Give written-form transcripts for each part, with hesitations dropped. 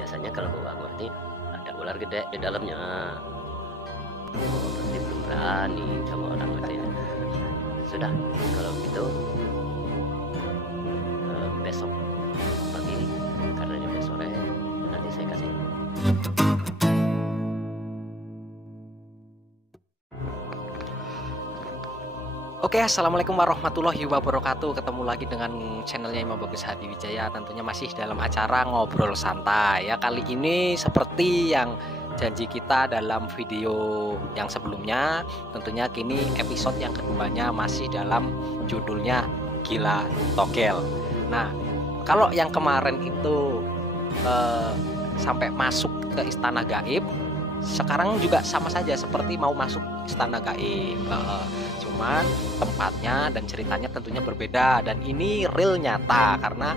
biasanya kalau bawa berarti ada ular gede di dalamnya. Oh, berarti belum berani sama orang berarti ya. Sudah, kalau gitu besok pagi karena ini udah sore, nanti saya kasih. Oke, assalamualaikum warahmatullahi wabarakatuh. Ketemu lagi dengan channelnya Imam Bagus Hadi Wijaya. Tentunya masih dalam acara ngobrol santai ya. Kali ini seperti yang janji kita dalam video yang sebelumnya, tentunya kini episode yang keduanya masih dalam judulnya Gila Togel. Nah, kalau yang kemarin itu sampai masuk ke istana gaib, sekarang juga sama saja seperti mau masuk istana gaib. Cuman tempatnya dan ceritanya tentunya berbeda, dan ini real nyata karena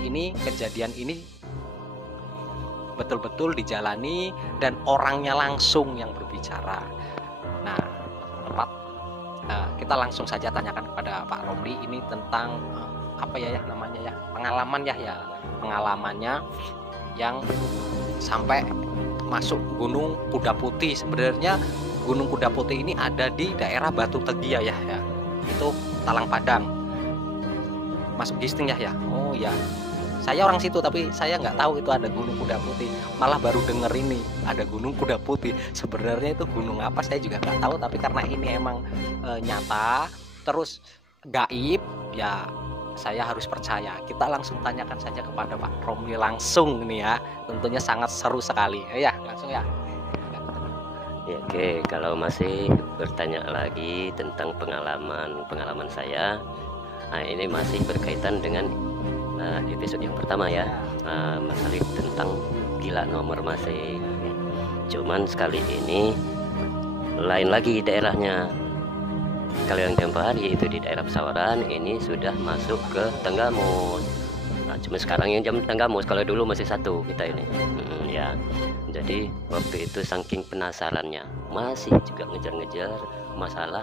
ini kejadian ini betul-betul dijalani dan orangnya langsung yang berbicara. Nah, kita langsung saja tanyakan kepada Pak Romli ini tentang apa ya namanya ya, pengalamannya yang sampai masuk Gunung Kuda Putih. Sebenarnya Gunung Kuda Putih ini ada di daerah Batu Tegia ya. Itu Talang Padang. Masuk Gisting ya. Oh ya. Saya orang situ tapi saya nggak tahu itu ada Gunung Kuda Putih. Malah baru denger ini ada Gunung Kuda Putih. Sebenarnya itu gunung apa saya juga nggak tahu, tapi karena ini emang nyata terus gaib ya, saya harus percaya. Kita langsung tanyakan saja kepada Pak Romli langsung nih ya. Tentunya sangat seru sekali. Ya, langsung ya. Ya, oke, kalau masih bertanya lagi tentang pengalaman saya, nah ini masih berkaitan dengan episode yang pertama ya, masalah tentang gila nomor masih. Cuman sekali ini lain lagi daerahnya. Kalau yang tempo hari itu di daerah Pesawaran, ini sudah masuk ke Tenggamus. Nah, cuma sekarang yang jam Tenggamus, kalau dulu masih satu kita ini. Ya. Jadi waktu itu saking penasarannya, masih juga ngejar-ngejar masalah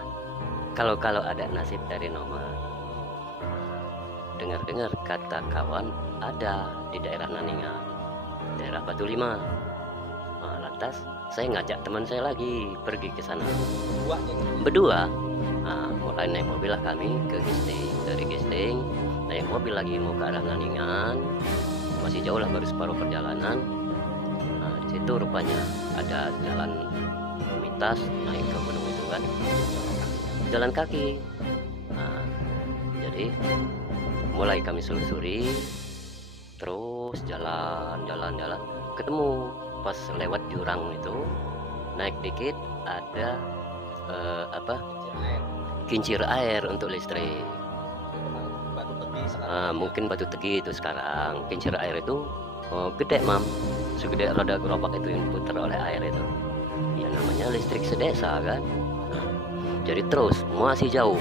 kalau ada nasib dari nomor. Dengar-dengar kata kawan ada di daerah Naningan, daerah Batu Lima. Nah, lantas saya ngajak teman saya lagi pergi ke sana. Berdua. Nah, mulai naik mobil lah kami ke Gisting. Dari Gisting naik mobil lagi mau ke arah Naningan. Masih jauh lah, baru separuh perjalanan. Itu rupanya ada jalan lintas naik ke gunung itu kan, jalan kaki. Nah, jadi mulai kami selusuri, terus jalan ketemu pas lewat jurang itu, naik dikit ada kincir air untuk listrik. Mungkin Batu Tegi itu sekarang. Kincir air itu gede mam, segede roda gerobak itu yang diputar oleh air itu ya, namanya listrik sedesa kan. Nah, jadi terus masih jauh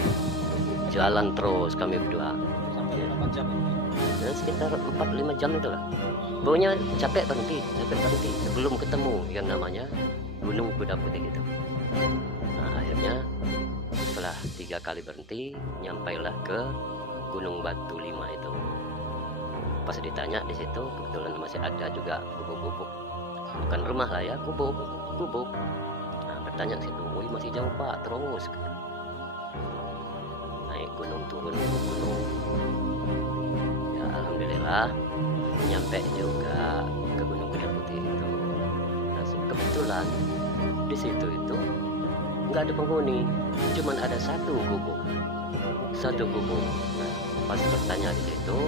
jalan terus kami berdua ya, sekitar 4-5 jam itu lah. Pokoknya capek berhenti sebelum ketemu yang namanya Gunung Kuda Putih itu. Nah, akhirnya setelah 3 kali berhenti nyampailah ke Gunung Batu Lima itu. Pas ditanya di situ kebetulan masih ada juga gubuk-gubuk, bukan rumah lah ya, gubuk. Nah, bertanya ke situ, wih masih jauh pak, terus naik gunung turun gunung. Ya alhamdulillah nyampe juga ke Gunung Kuda Putih itu. Nah, kebetulan di situ itu nggak ada penghuni, cuman ada satu gubuk. Nah, pas bertanya di situ,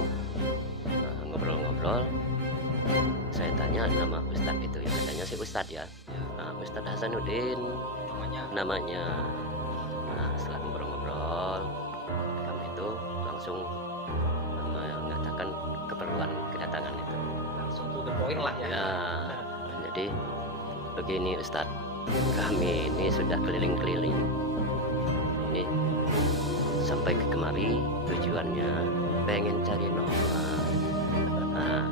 ngobrol, saya tanya nama Ustadz itu ya, katanya si Ustadz ya. Nah, Ustadz Hasanuddin namanya. Nah, setelah ngobrol kami itu langsung mengatakan keperluan kedatangan itu, Langsung to the point lah ya. Ya, jadi begini Ustadz, kami ini sudah keliling-keliling ini sampai ke kemari, tujuannya pengen cari nomor. Nah,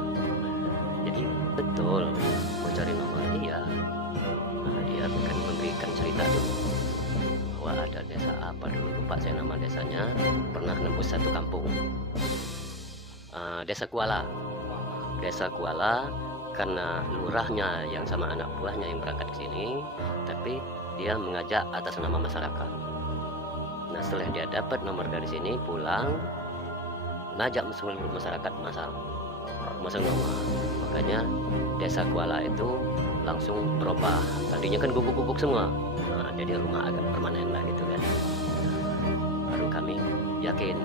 jadi betul mau cari nomor dia. Nah, dia akan memberikan cerita dulu bahwa ada desa apa dulu, lupa saya nama desanya, pernah nembus satu kampung, Desa Kuala karena lurahnya yang sama anak buahnya yang berangkat ke sini, tapi dia mengajak atas nama masyarakat. Nah setelah dia dapat nomor dari sini, pulang ngajak seluruh masyarakat masang nomor. Makanya desa Kuala itu langsung berubah. Tadinya kan gubuk-gubuk semua, nah, jadi rumah agak permanen lah gitu kan. Baru kami yakin,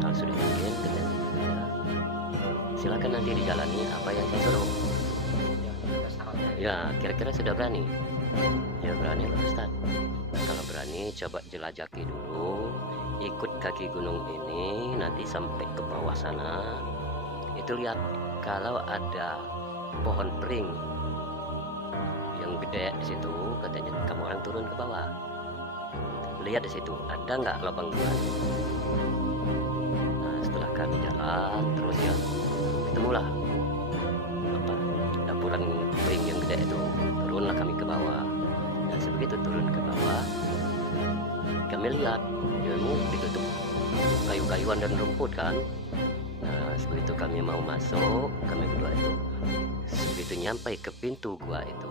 kalau sudah yakin silakan nanti dijalani apa yang saya suruh. Ya kira-kira sudah berani? Ya berani lah Ustaz. Kalau berani coba jelajaki dulu, ikut kaki gunung ini, nanti sampai ke bawah sana itu lihat kalau ada pohon pring yang gede di situ, katanya kamu orang turun ke bawah, lihat di situ ada nggak lubang gua. Nah setelah kami jalan terus ya, ketemulah apa dapuran pring yang gede itu, turunlah kami ke bawah. Nah sebegitu turun ke bawah, kami lihat ilmu ditutup kayu-kayuan dan rumput kan. Nah sebegitu kami mau masuk, kami berdua itu sebegitu nyampe ke pintu gua itu,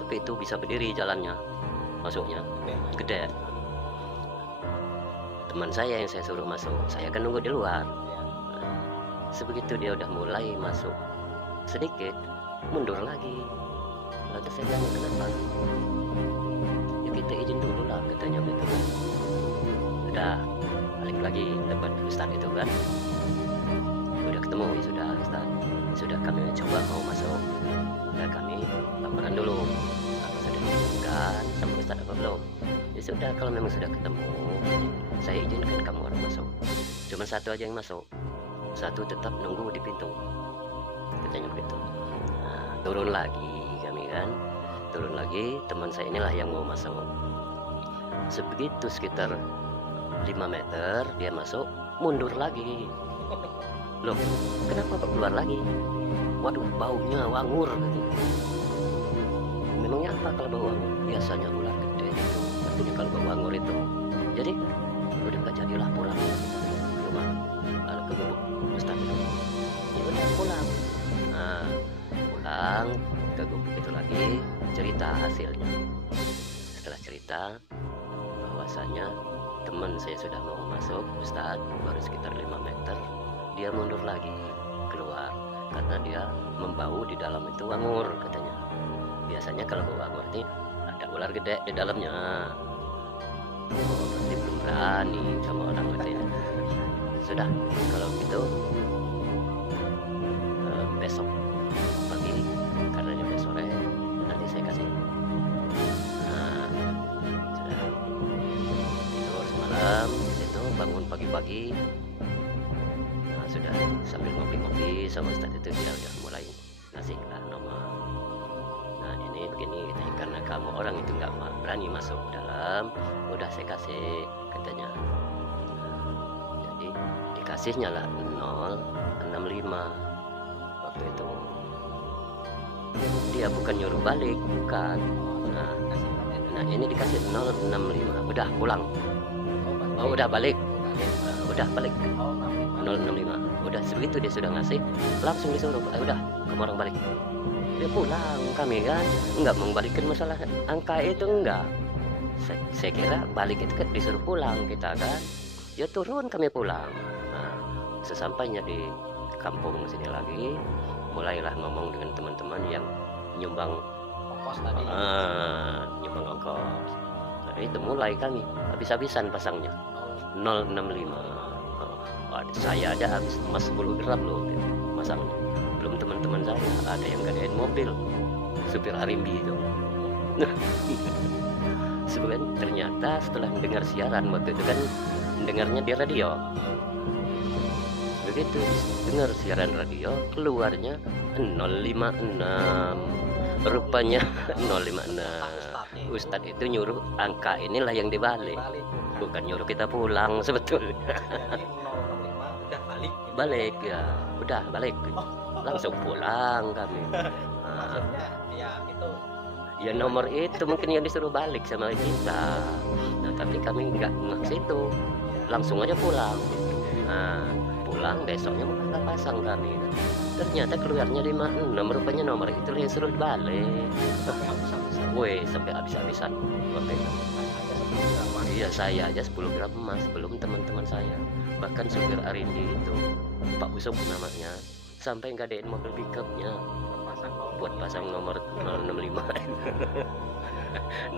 tapi itu bisa berdiri jalannya, masuknya gede. Teman saya yang saya suruh masuk, saya kan nunggu di luar. Nah, sebegitu dia udah mulai masuk sedikit, mundur lagi. Lantas saya tanya kenapa? Ya kita izin dulu lah, katanya begitu kan. Udah balik lagi tempat Ustaz itu kan, udah ketemu ya sudah Ustaz, sudah kami coba mau masuk, udah kami laporan dulu apa sudah dilakukan sama Ustaz apa belum. Ya sudah kalau memang sudah ketemu, saya izinkan kamu orang masuk, cuma satu aja yang masuk, satu tetap nunggu di pintu, katanya begitu. Nah, turun lagi kami kan, turun lagi, teman saya inilah yang mau masuk. Sebegitu sekitar 5 meter dia masuk, mundur lagi. Loh kenapa kok keluar lagi? Waduh baunya wangur gitu. Memangnya apa kalau bau wangur? Biasanya ular gede itu, artinya kalau bau wangur itu. Jadi udah gak jadilah pulang ke rumah, ke gubuk Ustaz itu. Ya udah pulang. Nah pulang ke gubuk itu lagi, cerita hasilnya. Setelah cerita bahwasanya teman saya sudah mau masuk Ustaz, baru sekitar 5 meter dia mundur lagi keluar karena dia membau di dalam itu wangur katanya. Biasanya kalau bau wangur ini ada ular gede di dalamnya. Oh berarti belum berani sama orang katanya. Sudah kalau gitu besok pagi karena jam sore nanti saya kasih. Nah sudah tidur semalam itu, bangun pagi-pagi. Nah sudah sambil ngopi-ngopi sama Ustaz itu dia udah mulai ngasih lah nomor. Nah ini begini katanya, karena kamu orang itu nggak berani masuk dalam, udah saya kasih katanya. Jadi dikasihnya lah 065 waktu itu. Dia bukan nyuruh balik, bukan. Nah ini dikasih 065, udah pulang. Oh udah balik, udah balik 065. Udah sebegitu dia sudah ngasih, langsung disuruh, udah kamu orang balik. Dia pulang, kami kan nggak membalikin masalah angka itu, enggak. Saya kira balik itu kan disuruh pulang kita kan, ya turun kami pulang. Nah sesampainya di kampung sini lagi, mulailah ngomong dengan teman-teman yang nyumbang ongkos tadi. Nyumbang ongkos. Nah itu mulai kami habis-habisan pasangnya 065. Saya aja habis emas 10 gram loh masangnya. Belum teman-teman saya, ada yang gadain mobil, supir Arimbi itu. Sebenarnya ternyata setelah mendengar siaran waktu itu kan mendengarnya di radio. Begitu dengar siaran radio, keluarnya 056. Rupanya 056. Ustadz itu nyuruh angka inilah yang dibalik, bukan nyuruh kita pulang sebetulnya. Udah balik. Balik ya, udah balik. Langsung pulang kami. Maksudnya ya itu. Ya nomor itu mungkin yang disuruh balik sama kita. Nah tapi kami nggak situ, langsung aja pulang. Nah pulang, besoknya mau pasang kami kan. Ternyata keluarnya 56, rupanya nomor itu yang suruh balik. Woi, sampai habis-habisan waktu itu. Iya, saya aja 10 gram emas, belum teman-teman saya. Bahkan supir Arindi itu, Pak Busuk namanya, sampai ngadain mobil pickupnya buat pasang nomor 065.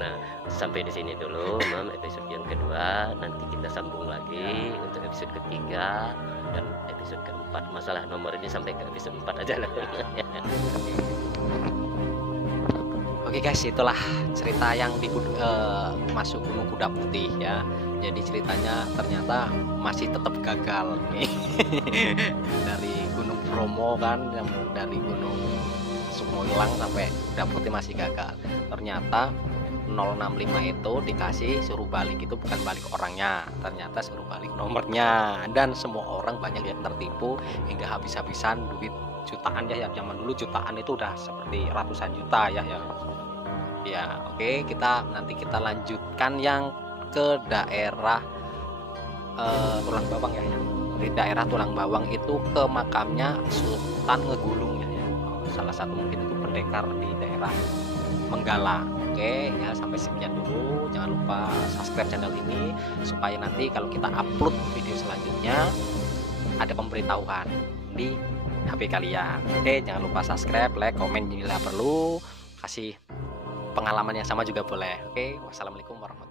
Nah, sampai di sini dulu, Mam, episode yang kedua. Nanti kita sambung lagi untuk episode ketiga dan episode keempat. Masalah nomor ini sampai ke episode 4 aja lah. Oke guys, itulah cerita yang masuk Gunung Kuda Putih ya. Jadi ceritanya ternyata masih tetap gagal nih. Dari Gunung Bromo kan, yang dari Gunung Sumoilang sampai Kuda Putih masih gagal. Ternyata 065 itu dikasih suruh balik, itu bukan balik orangnya, ternyata suruh balik nomornya. Dan semua orang banyak yang tertipu hingga habis-habisan duit jutaan ya. Zaman dulu jutaan itu udah seperti ratusan juta ya. Ya, oke, nanti kita lanjutkan yang ke daerah Tulang Bawang ya. Di daerah Tulang Bawang itu ke makamnya Sultan Ngegulung ya. Salah satu mungkin itu pendekar di daerah Menggala. Oke, ya sampai sekian dulu. Jangan lupa subscribe channel ini supaya nanti kalau kita upload video selanjutnya ada pemberitahuan di HP kalian. Oke, jangan lupa subscribe, like, komen bila perlu, kasih pengalaman yang sama juga boleh. Oke, wassalamualaikum warahmatullahi wabarakatuh.